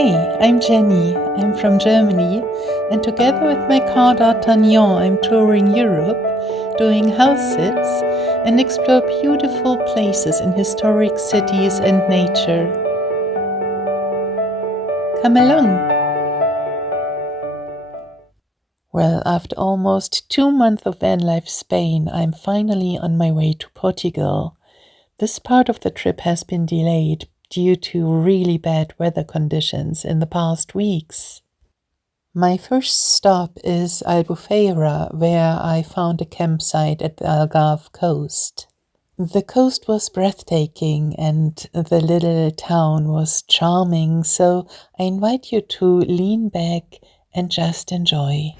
Hi, I'm Jenny. I'm from Germany, and together with my car D'Artagnan, I'm touring Europe, doing house sits, and explore beautiful places in historic cities and nature. Come along. Well, after almost 2 months of van life Spain, I'm finally on my way to Portugal. This part of the trip has been delayed due to really bad weather conditions in the past weeks. My first stop is Albufeira, where I found a campsite at the Algarve coast. The coast was breathtaking and the little town was charming, so I invite you to lean back and just enjoy.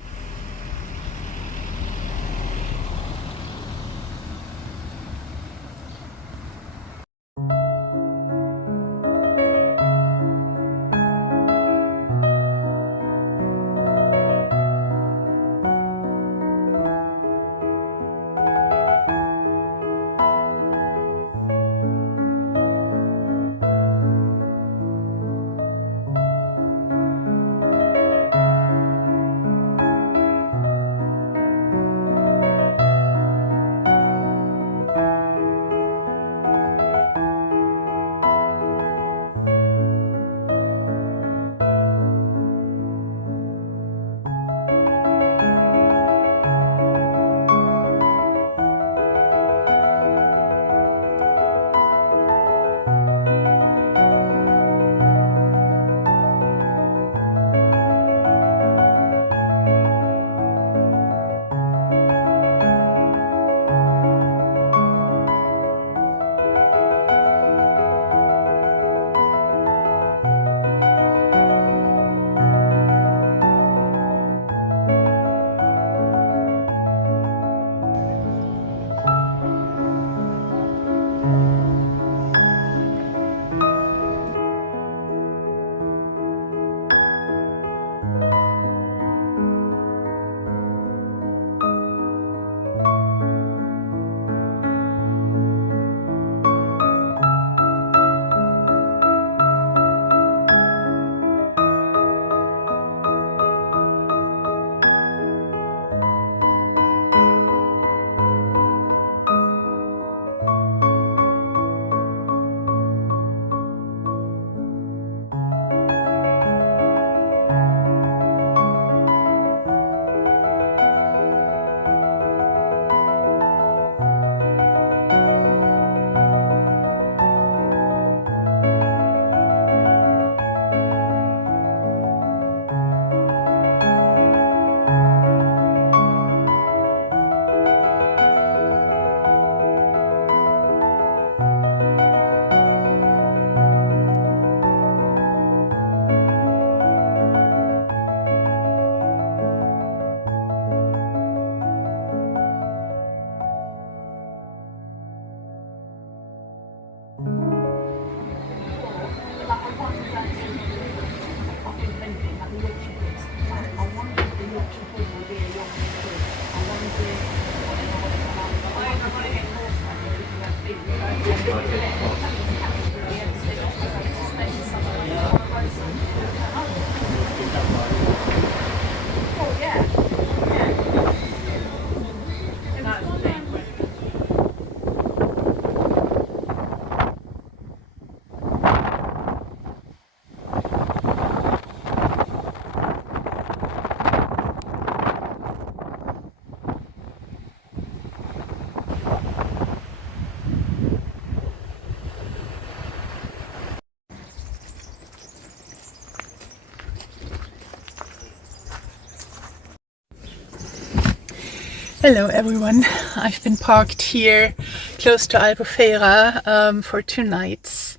Hello everyone, I've been parked here close to Albufeira for 2 nights.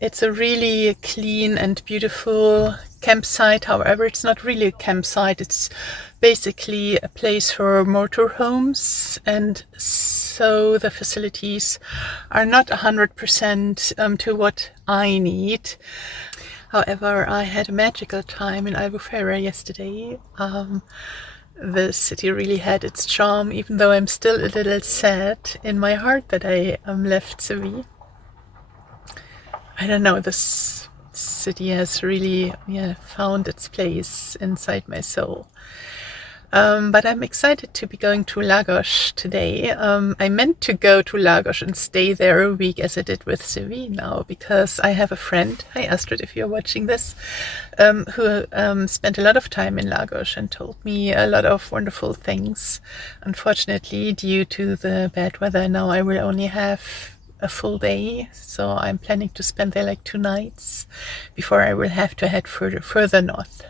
It's a really clean and beautiful campsite. However, it's not really a campsite, it's basically a place for motorhomes, and so the facilities are not 100% to what I need. However, I had a magical time in Albufeira yesterday. The city really had its charm, even though I'm still a little sad in my heart that I left Seville. I don't know, this city has really found its place inside my soul. But I'm excited to be going to Lagos today. I meant to go to Lagos and stay there a week as I did with Sylvie now, because I have a friend, hi Astrid if you're watching this, who spent a lot of time in Lagos and told me a lot of wonderful things. Unfortunately, due to the bad weather now, I will only have a full day, so I'm planning to spend there like 2 nights before I will have to head further north.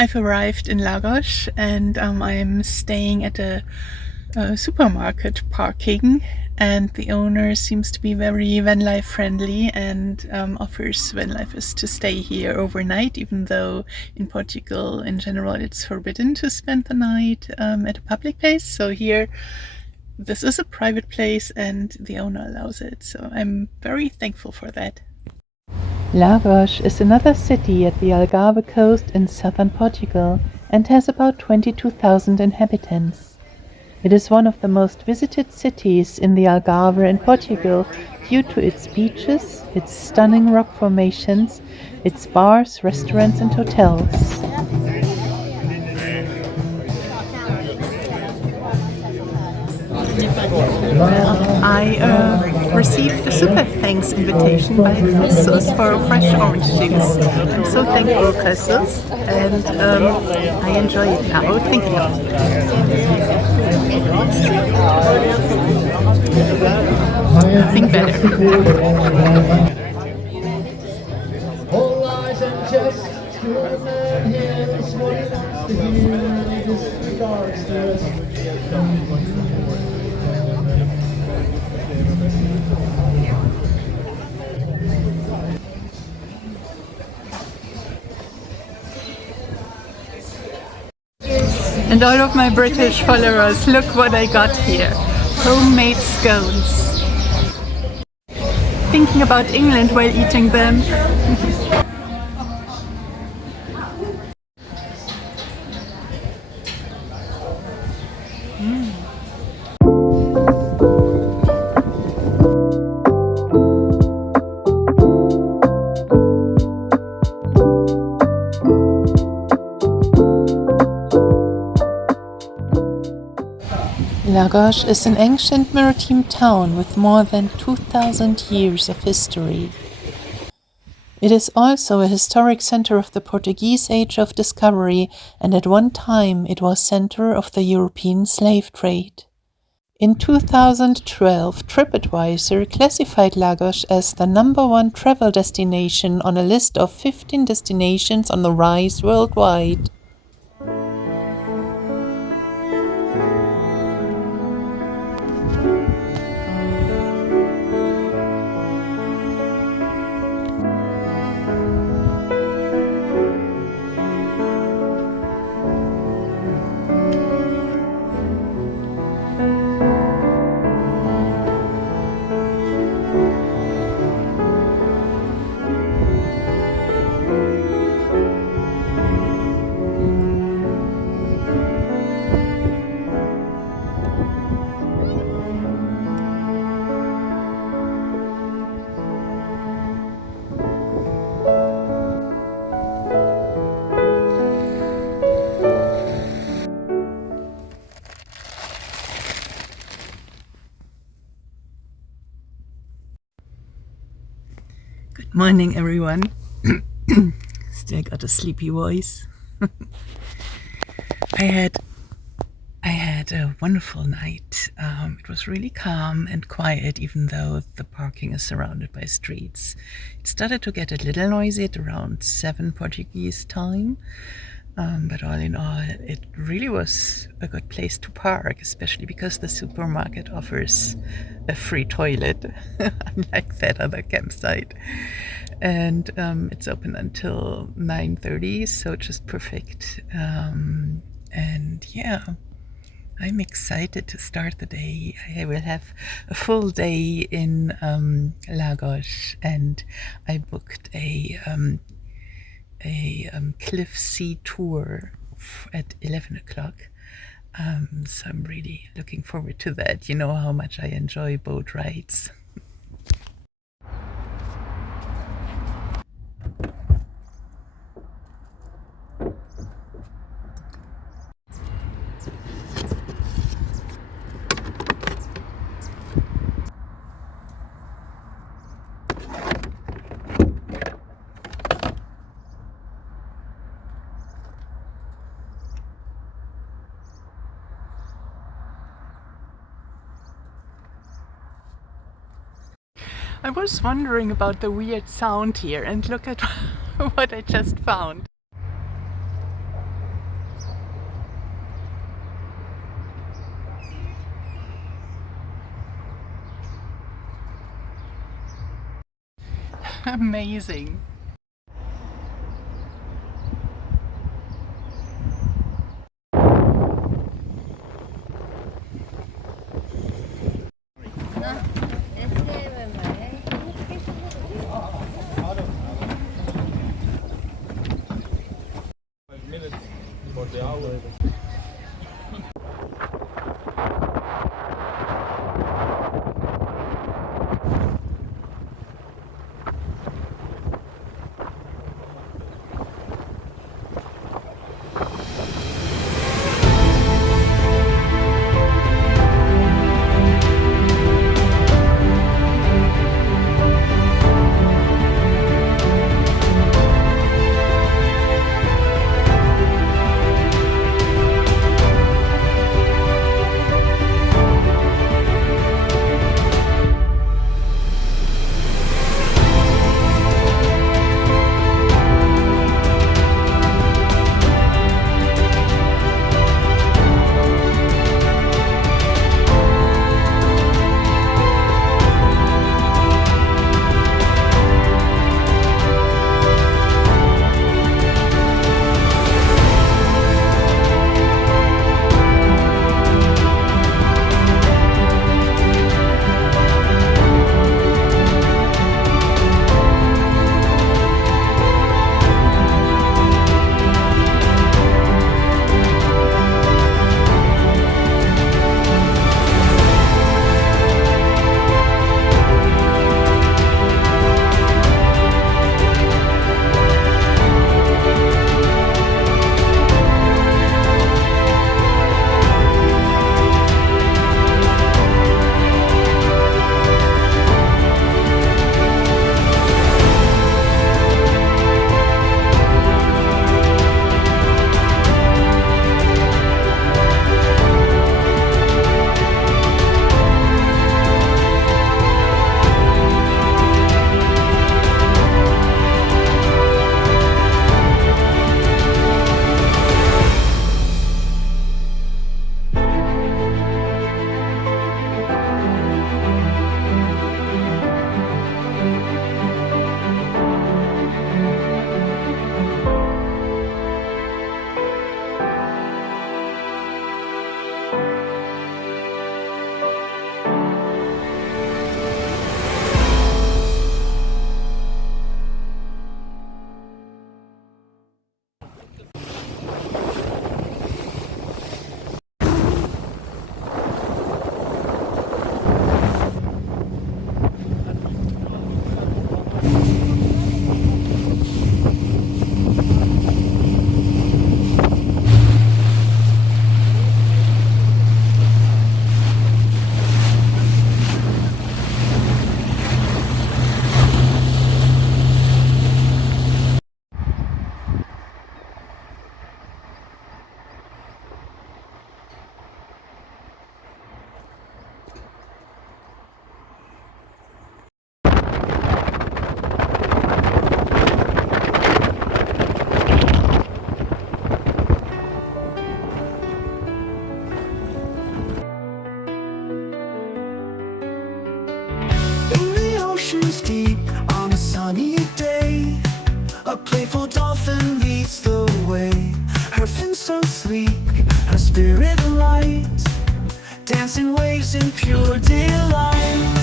I've arrived in Lagos and I'm staying at a supermarket parking, and the owner seems to be very van life friendly and offers van lifers to stay here overnight, even though in Portugal in general it's forbidden to spend the night at a public place. So here this is a private place and the owner allows it, so I'm very thankful for that. Lagos is another city at the Algarve coast in southern Portugal and has about 22,000 inhabitants. It is one of the most visited cities in the Algarve in Portugal due to its beaches, its stunning rock formations, its bars, restaurants and hotels. I received a super thanks invitation by Jesus for fresh orange juice. I'm so thankful, Jesus, and I enjoy it now. Thank you. Think better. All lies and just good man hears what he wants to hear and he disregards the rest. And all of my British followers, look what I got here. Homemade scones. Thinking about England while eating them. Lagos is an ancient maritime town with more than 2,000 years of history. It is also a historic center of the Portuguese Age of Discovery, and at one time it was center of the European slave trade. In 2012, TripAdvisor classified Lagos as the #1 travel destination on a list of 15 destinations on the rise worldwide. Good morning, everyone. Still got a sleepy voice. I had a wonderful night. It was really calm and quiet, even though the parking is surrounded by streets. It started to get a little noisy at around 7 Portuguese time. But all in all, it really was a good place to park, especially because the supermarket offers a free toilet, unlike that other campsite. And it's open until 9:30, so just perfect. And yeah, I'm excited to start the day. I will have a full day in Lagos, and I booked a cliff sea tour at 11 o'clock. So I'm really looking forward to that. You know how much I enjoy boat rides. I was wondering about the weird sound here, and look at what I just found. Amazing. A playful dolphin leads the way, her fin so sleek, her spirit light, dancing waves in pure delight.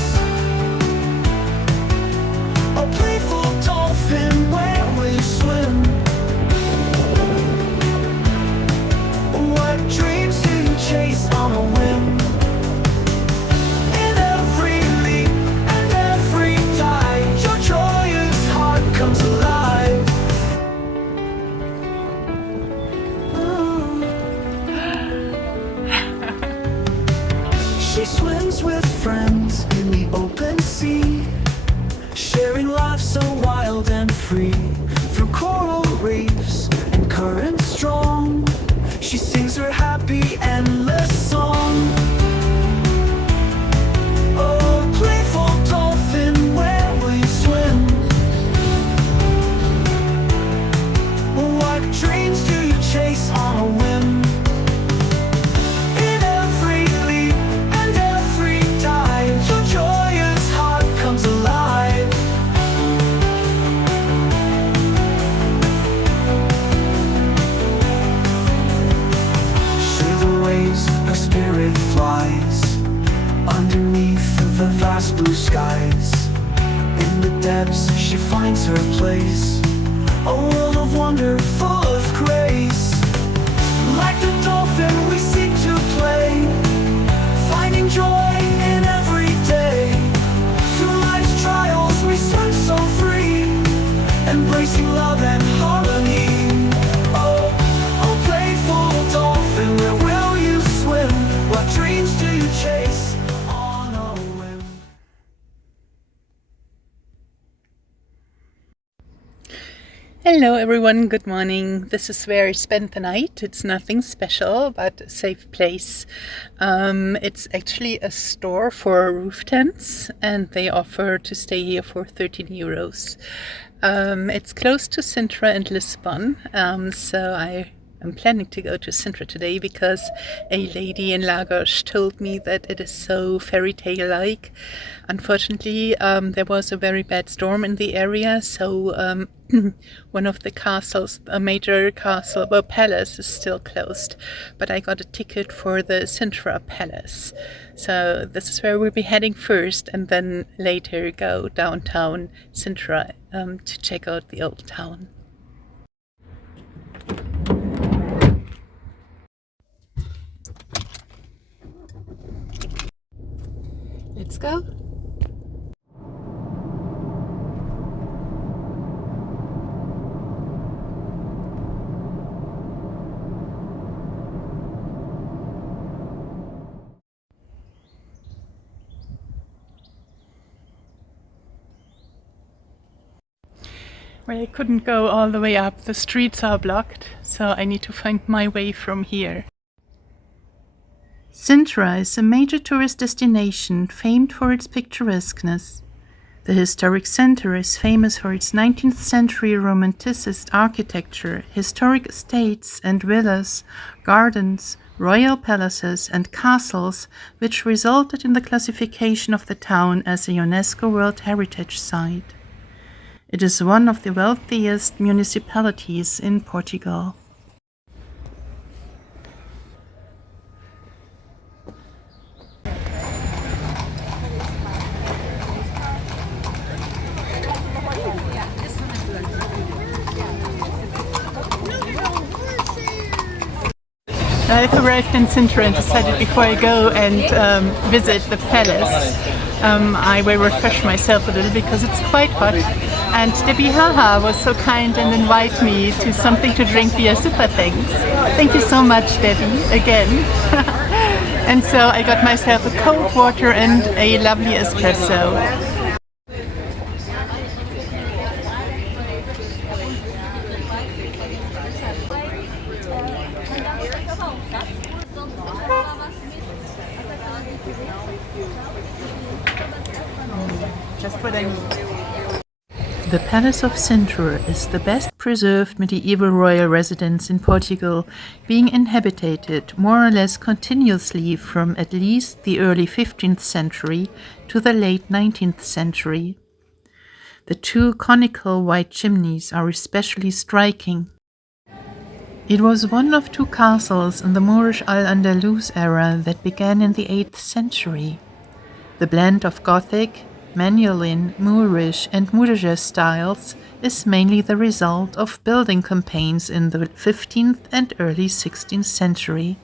A playful dolphin where we swim. What dreams do you chase on a whim? In every leap and every dive, your joyous heart comes alive. She swims with friends in the open sea, sharing life so wild and free. Through coral reefs and currents strong, she sings her happy, endless song. Oh, playful dolphin, where will you swim? What dreams do you chase on a whim? In every leap and every dive, your joyous heart comes alive. Through the waves, her spirit flies, underneath the vast blue skies. In the depths, she finds her place, a world of wonder full of grace. Like the dolphin, we seek to play, finding joy in every day. Through life's trials, we swim so free, embracing love and harmony. Oh, oh, playful dolphin, where will you swim? What dreams do you chase on a whim? Hello everyone, good morning. This is where I spent the night. It's nothing special, but a safe place. It's actually a store for roof tents, and they offer to stay here for 13 euros. It's close to Sintra and Lisbon, so I am planning to go to Sintra today because a lady in Lagos told me that it is so fairy tale-like. Unfortunately, there was a very bad storm in the area, so one of the castles, a major castle, well, palace, is still closed. But I got a ticket for the Sintra Palace. So this is where we'll be heading first, and then later go downtown Sintra to check out the old town. Let's go. Well, I couldn't go all the way up. The streets are blocked, so I need to find my way from here. Sintra is a major tourist destination famed for its picturesqueness. The historic center is famous for its 19th century Romanticist architecture, historic estates and villas, gardens, royal palaces and castles, which resulted in the classification of the town as a UNESCO World Heritage Site. It is one of the wealthiest municipalities in Portugal. I've arrived in Sintra and decided before I go and visit the palace, I will refresh myself a little because it's quite hot. And Debbie Haha was so kind and invited me to something to drink via super things. Thank you so much, Debbie, again. And so I got myself a cold water and a lovely espresso. Just what I need. The Palace of Sintra is the best preserved medieval royal residence in Portugal, being inhabited more or less continuously from at least the early 15th century to the late 19th century. The two conical white chimneys are especially striking. It was one of two castles in the Moorish Al-Andalus era that began in the 8th century. The blend of Gothic, Manueline, Moorish and Mudéjar styles is mainly the result of building campaigns in the 15th and early 16th century.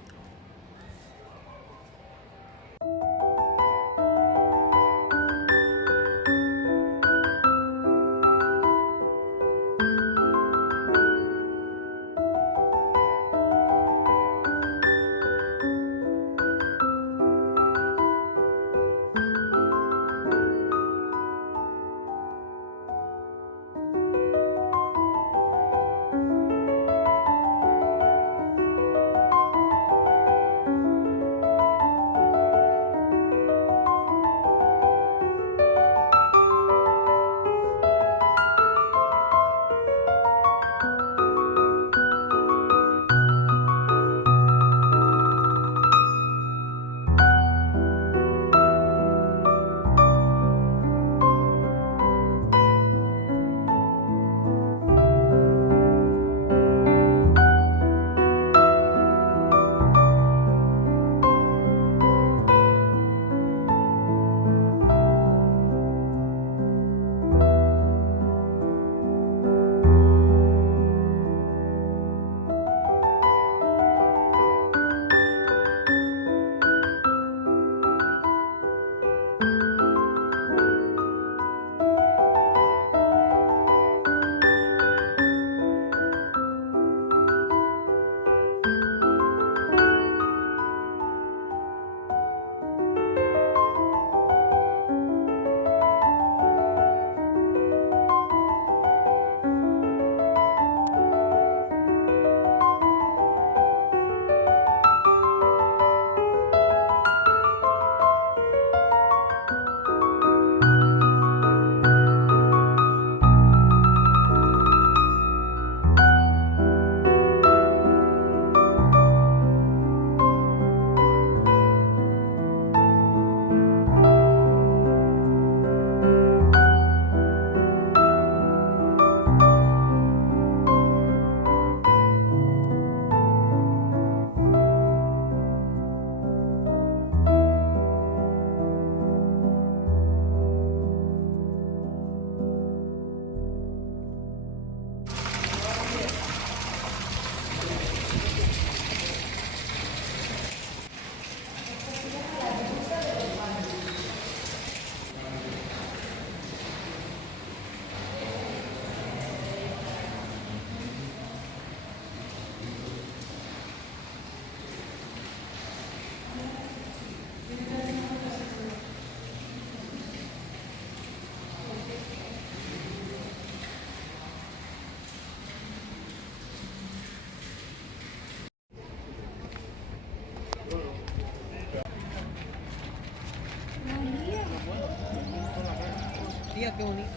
Mira qué bonito.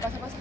Pasa, pasa.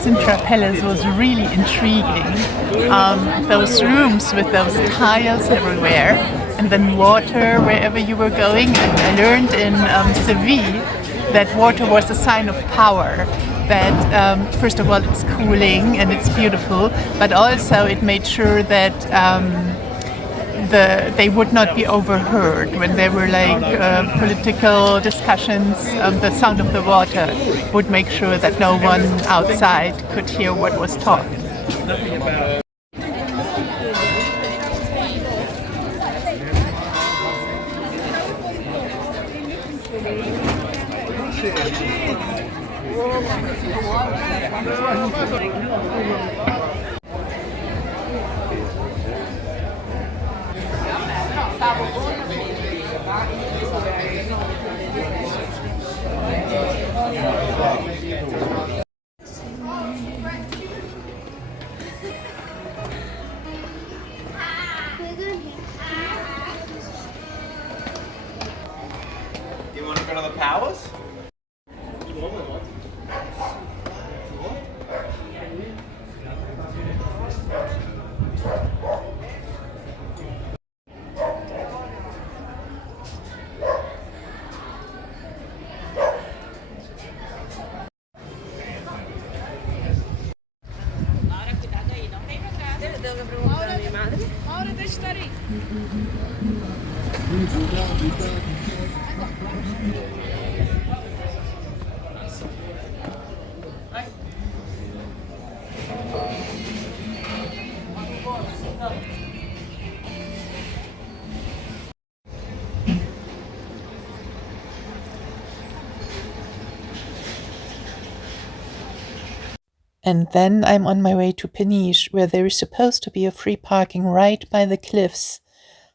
Sintra Palace was really intriguing. Those rooms with those tiles everywhere and then water wherever you were going. And I learned in Seville that water was a sign of power. That first of all it's cooling and it's beautiful, but also it made sure that they would not be overheard when there were like political discussions. The sound of the water would make sure that no one outside could hear what was talked. And then I'm on my way to Peniche, where there is supposed to be a free parking right by the cliffs.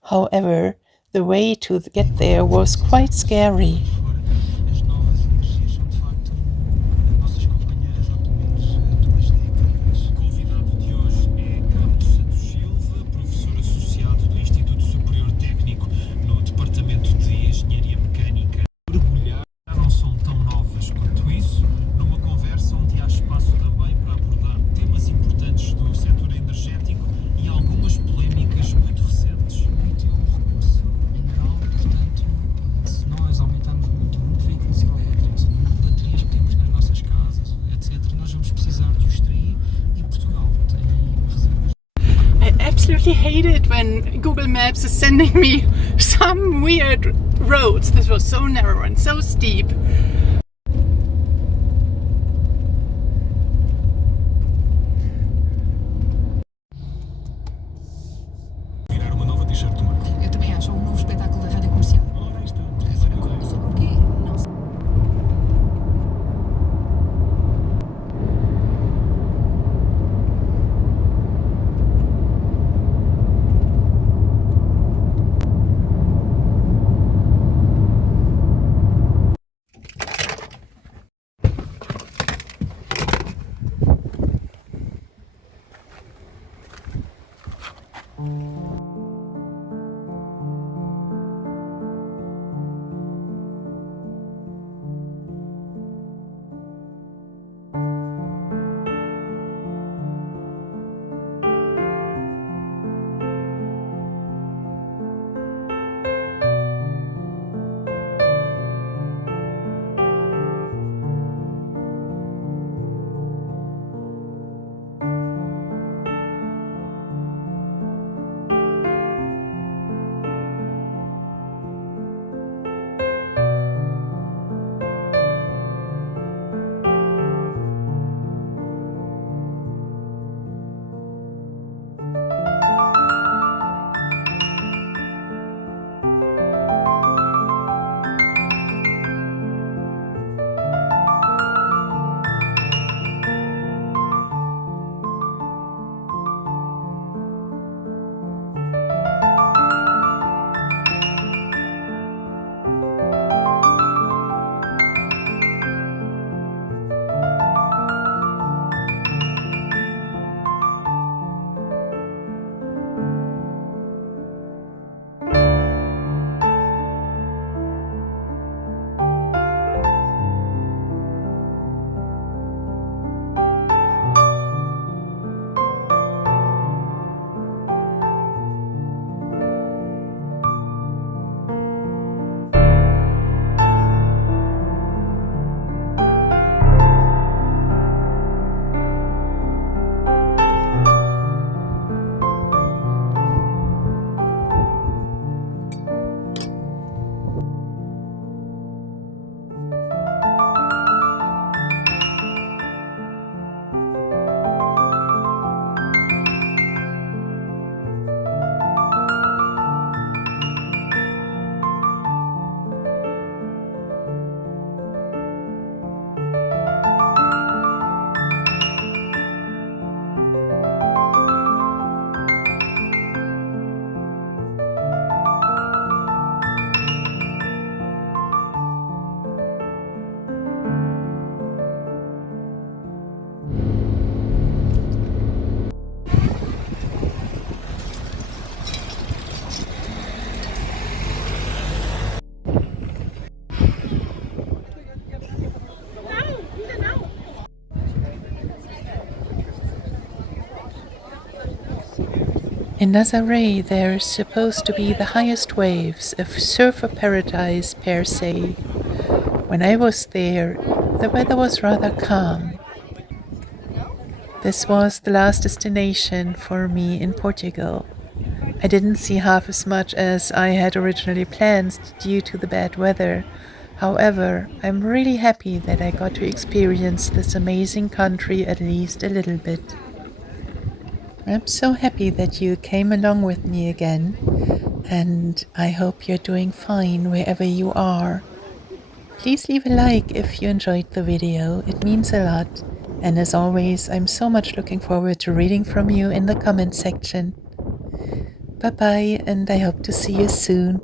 However, the way to get there was quite scary. As novas energias são de facto nossas companheiras há pelo menos 2 décadas. O convidado de hoje é Carlos Santos Silva, professor associado do Instituto Superior Técnico no Departamento de Engenharia Mecânica. Mergulhar não são tão novas quanto isso, numa conversa onde há espaço também para abordar temas importantes do setor energético e algumas polémicas muito recentes. O leite é um recurso mineral, portanto, se nós aumentarmos muito o veículo zero elétrico, o número de baterias que temos nas nossas casas, etc., nós vamos precisar de o extrair e Portugal tem reservas. I absolutely hate it when Google Maps is sending me some weird roads. This was so narrow and so steep. Virar uma nova t-shirt do Marco. Eu também acho um novo espetáculo da rádio comercial. Ora, aí está. Parabéns. Sobre o quê? Não sei. In Nazaré, there's supposed to be the highest waves, a surfer paradise per se. When I was there, the weather was rather calm. This was the last destination for me in Portugal. I didn't see half as much as I had originally planned due to the bad weather. However, I'm really happy that I got to experience this amazing country at least a little bit. I'm so happy that you came along with me again, and I hope you're doing fine wherever you are. Please leave a like if you enjoyed the video, it means a lot. And as always, I'm so much looking forward to reading from you in the comment section. Bye bye, and I hope to see you soon.